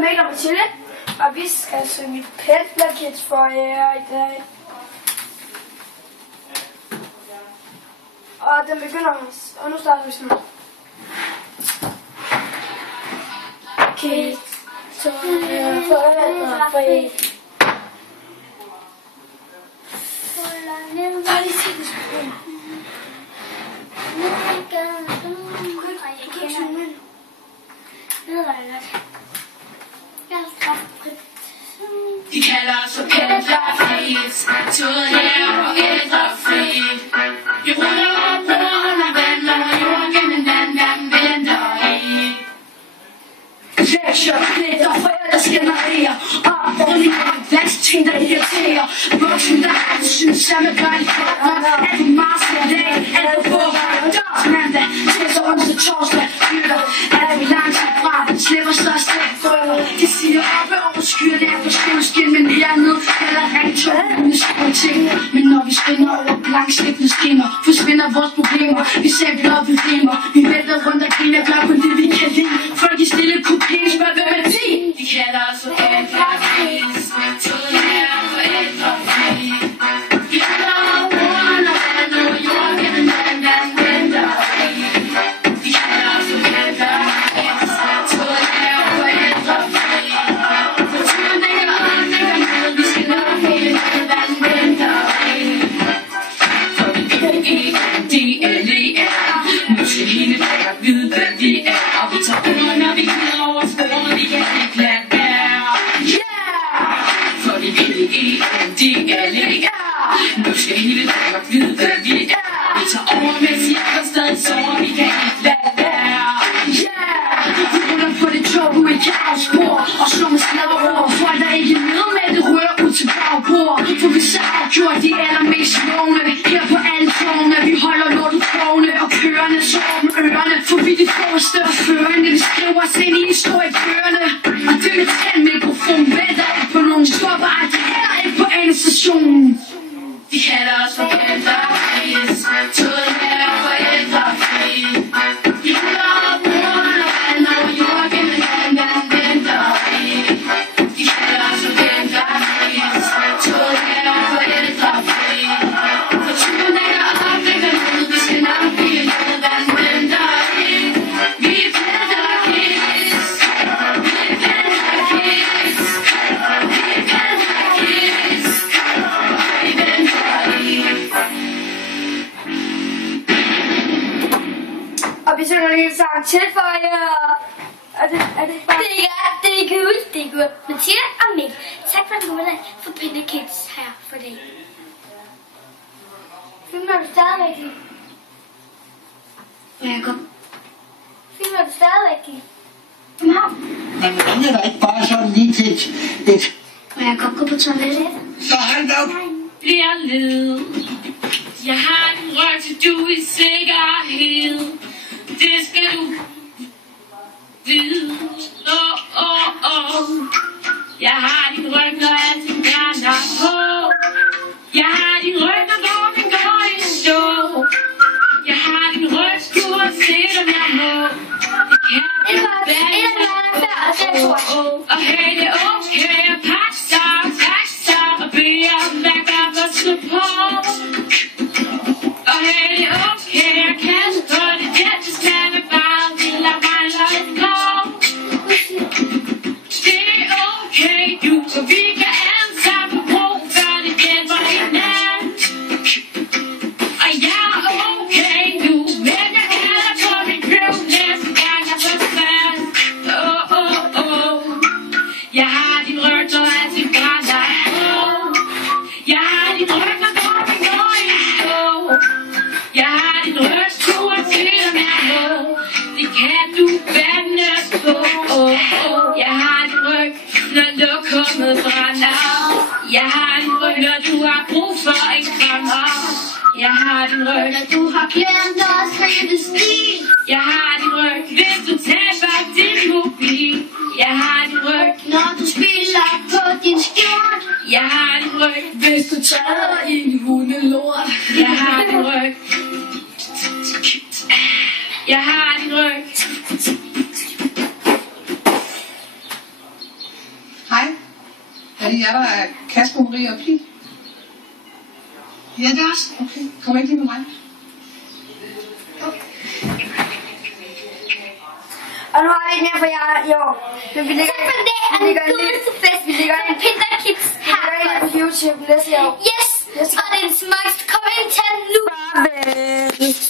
Mikkel og Mathilde, og vi skal synge Pendlerkids for jer i dag. Og den begynder, og nu starter vi snart. Kids, så er forældre fri. Bare lige se det spørgsmål. De kalder os for pendlerkids, toget her og ældrefri. Vi ruller over broen og vandrer jorden gennem land, venter i. Lektier, fletter, forældre skænderier, opbrydninger, vansting, der irriterer. Voksne, der altid synes samme børn i fætter. Er du Mars i dag, er du på mandag, tirsdag, onsdag, torsdag, flytter. Er du langt fra, slipper så slet frøder. De siger oppe over skyerne, er på skoleskin, men hernede kalder ring tårne små ting. Men når vi springer over blankstiftende skinner, forsvinder vores problemer. Vi sætter op i rimer, vi vælter rundt og griner, gør på det vi kan lide. Folk i stille kopien spørger, hvem er de? De kalder os for ældrekids, toget her for ældrefri. Vi ruller over broen og vandrer over jorden gennem land, venter i. De kalder os for ældrekids, toget her for ældrefri. For turen dækker op, dækker ned, vi skal nok hele land, venter i. For vi ved ikke, de er. Nu skal hele Danmark vide, hvem vi er. Og vi tager under, når vi glider over sporet, vi kan ikke lade være. Yeah! For vi ved ikke, de er. Nu skal hele Danmark vide, hvem vi er. Vi tager over, mens I andre stadig sover, vi kan ikke lade være. Yeah! Vi ruller på det tog, du ikke kan afspore, og slår med slaver. Folk der ikke nede med det rører ud til bagbord. For vi så afgjort de allermest vågne. Her på alle tårne, vi holder lortet tårne og kørende, så om ørerne. For vi de forreste og førende, vi skriver os ind i historiebøgerne. Og det med tænd mikrofon, venter ikke på nogen, stopper aldrig heller ikke på stationen. De kalder os for pendlerkids, toget her for ældrefri. Vi ruller over broen og vandrer over jorden gennem land, venter i. De kalder os for pendlerkids, toget her for ældrefri. For turen dækker op, dækker ned, vi skal nok blive land, venter i. Vi er pendlerkids, vi er pendlerkids, vi er pendlerkids. Og vi synger en sang til for jer. Er det bare? Det er godt. Det er godt. Mathilde og Mikkel, tak for en god dag for Pendlerkids her for dag. Filmer du stadigvæk lige? Ja, kom. Filmer du stadigvæk lige? Ja. Men hvordan er der ikke bare sådan lige til et... Må jeg godt gå på toilettet? Så hold op! Bliver led. Jeg har en røg til du i sikkerhed. Det skal du vide. Jeg har din ryg, når alting brænder på. Jeg har din ryg, når vognen går i stå. Jeg har din ryg, uanset om jeg må. Det kan og hey, det er okay at pakke sig og bede om, hvad gør for slå på. Og hey, det er okay at kaste på det, det skal vi bare vil og mangler et kår. Det er okay, du, for vi kan alle sammen bruge, før det hjælper hinanden. Og jeg er okay nu, men jeg kalder på min blod næste gang jeg forsvandt. Jeg har din ryg, når alting brænder på. Jeg har din ryg, når kroppen går i stå. Jeg har din ryg, uanset om jeg må. Det kan du vande på. Jeg har din ryg, når lokummet brænder. Jeg har din ryg, når du har brug for en krammer. Jeg har din ryg, når du har glemt at skrive stil. Jeg har din ryg, hvis du taber din mobil. Jeg har din ryg, når du spiller på din skjort. Jeg har din ryg, hvis du træder i en hundelort. Jeg har din ryg. Jeg har din ryg. det jer, der er Kasper, Marie og Pil? Ja, det er også. Okay, kommer ikke lige med mig. Og nu har vi ikke mere for jer i år. Men vi lægger Tak for det, og den gudeste fest. Vi lægger en Pinter Kids her. Vi lægger ind på YouTube næste år. Yes, og den smukkeste. Kom ind til nu. Farvel.